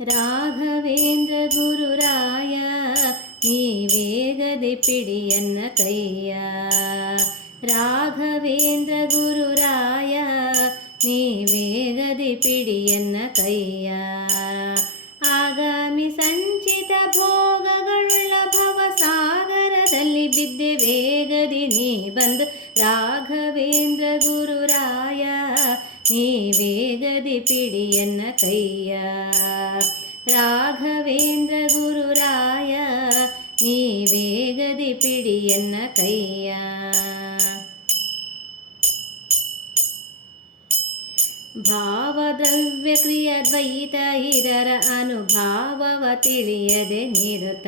ರಾಘವೇಂದ್ರ ಗುರುರಾಯ, ನೀ ವೇಗದೆ ಪಿಡಿಯನ್ನ ಕೈಯ ರಾಘವೇಂದ್ರ ಗುರುರಾಯ, ನೀ ವೇಗದೆ ಪಿಡಿಯನ್ನ ಕೈಯ ಆಗಾಮಿ ಸಂಚಿತ ಭೋಗಗಳುಳ್ಳ ಭವಸಾಗರದಲ್ಲಿ ಬಿದ್ದೆ ವೇಗದಿ ನೀ ಬಂದು, ರಾಘವೇಂದ್ರ ಗುರುರಾಯ, ನೀ ವೇಗದಿ ಪಿಡಿಯನ್ನ ಕೈಯ ರಾಘವೇಂದ್ರ ಗುರುರಾಯ ನೀ ವೇಗದಿ ಪಿಡಿಯನ್ನ ಕೈಯ ಭಾವದ್ರವ್ಯ ಕ್ರಿಯ ದ್ವೈತ ಇದರ ಅನುಭಾವವ ತಿಳಿಯದೆ ನಿರುತ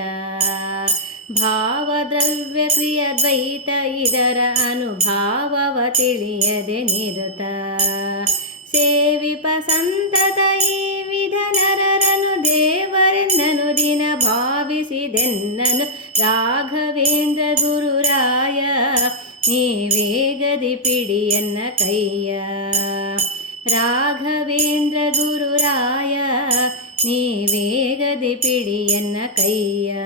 ಭಾವದ್ರವ್ಯ ಕ್ರಿಯ ದ್ವೈತ ಇದರ ಅನುಭಾವವ ತಿಳಿಯದೆ ನಿರುತ ಸೇವಿಪ ಸಂತತ ಈ ವಿಧ ನರರನು ದೇವರೆನ್ನನು ದಿನ ಭಾವಿಸಿದೆನ್ನನು. ರಾಘವೇಂದ್ರ ಗುರುರಾಯ ನೀ ವೇಗದಿ ಪಿಡಿಯನ್ನ ಕೈಯ. ರಾಘವೇಂದ್ರ ಗುರುರಾಯ ನೀ ವೇಗದಿ ಪಿಡಿಯನ್ನ ಕೈಯ.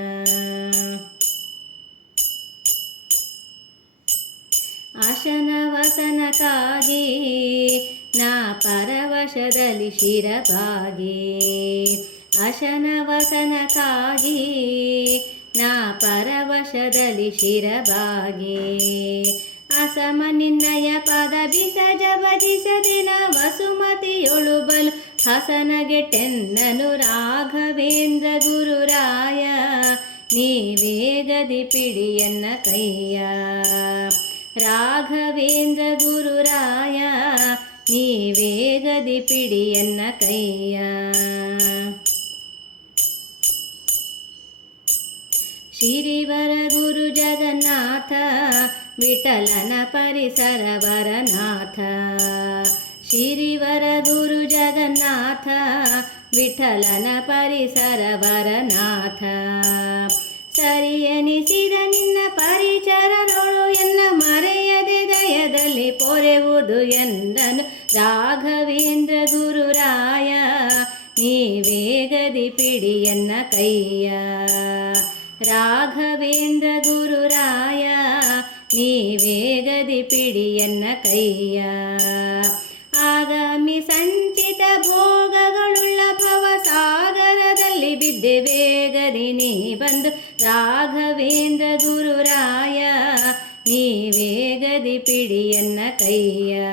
ಆಶನ ವಸನಕ್ಕಾಗಿ ಪರವಶದಲ್ಲಿ ಶಿರಬಾಗಿ, ಅಶನ ವಸನಕ್ಕಾಗಿ, ನಾ ಪರವಶದಲ್ಲಿ ಶಿರಬಾಗಿ. ಅಸಮ ನಿನ್ನಯ ಪದ ಬಿಸಜ ಭಜಿಸದಿನ ವಸುಮತಿಯೊಳು ಬಲು ಹಸನಗೆಟ್ಟೆನ್ನನು ರಾಘವೇಂದ್ರ ಗುರುರಾಯ. ನೀ ವೇಗದಿ ಪಿಡಿಯನ್ನ ಕೈಯ. ರಾಘವೇಂದ್ರ ಗುರುರಾಯ. ನೀ ವೇಗದಿ ಪಿಡಿಯನ್ನ ಕೈಯ ಶಿರಿವರ ಗುರು ಜಗನ್ನಾಥ ವಿಠಲನ ಪರಿಸರ ವರನಾಥ ಶಿರಿವರ ಗುರು ಜಗನ್ನಾಥ ವಿಠಲನ ಪರಿಸರ ವರನಾಥ ಸರಿಯನಿಸಿದ ರಾಘವೇಂದ್ರ ಗುರುರಾಯ, ನೀ ವೇಗದಿ ಪಿಡಿಯನ್ನ ಕೈಯ. ರಾಘವೇಂದ್ರ ಗುರುರಾಯ, ನೀ ವೇಗದಿ ಪಿಡಿಯನ್ನ ಕೈಯ. ಆಗಮಿ ಸಂಚಿತ ಭೋಗಗಳುಳ್ಳ ಭವಸಾಗರದಲ್ಲಿ ಬಿದ್ದೆ ವೇಗದಿ ನೀ ಬಂದು ರಾಘವೇಂದ್ರ ಗುರುರಾಯ, ನೀ ವೇಗದಿ ಪಿಡಿಯನ್ನ ಕೈಯ.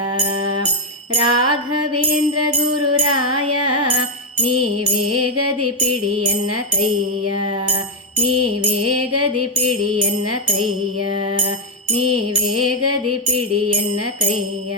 ರಾಘವೇಂದ್ರ ಗುರುರಾಯ ನೀ ವೇಗದಿ ಪಿಡಿಯನ್ನ ಕೈಯ ನೀ ವೇಗದಿ ಪಿಡಿಯನ್ನ ಕೈಯ ನೀ ವೇಗದಿ ಪಿಡಿಯನ್ನ ಕೈಯ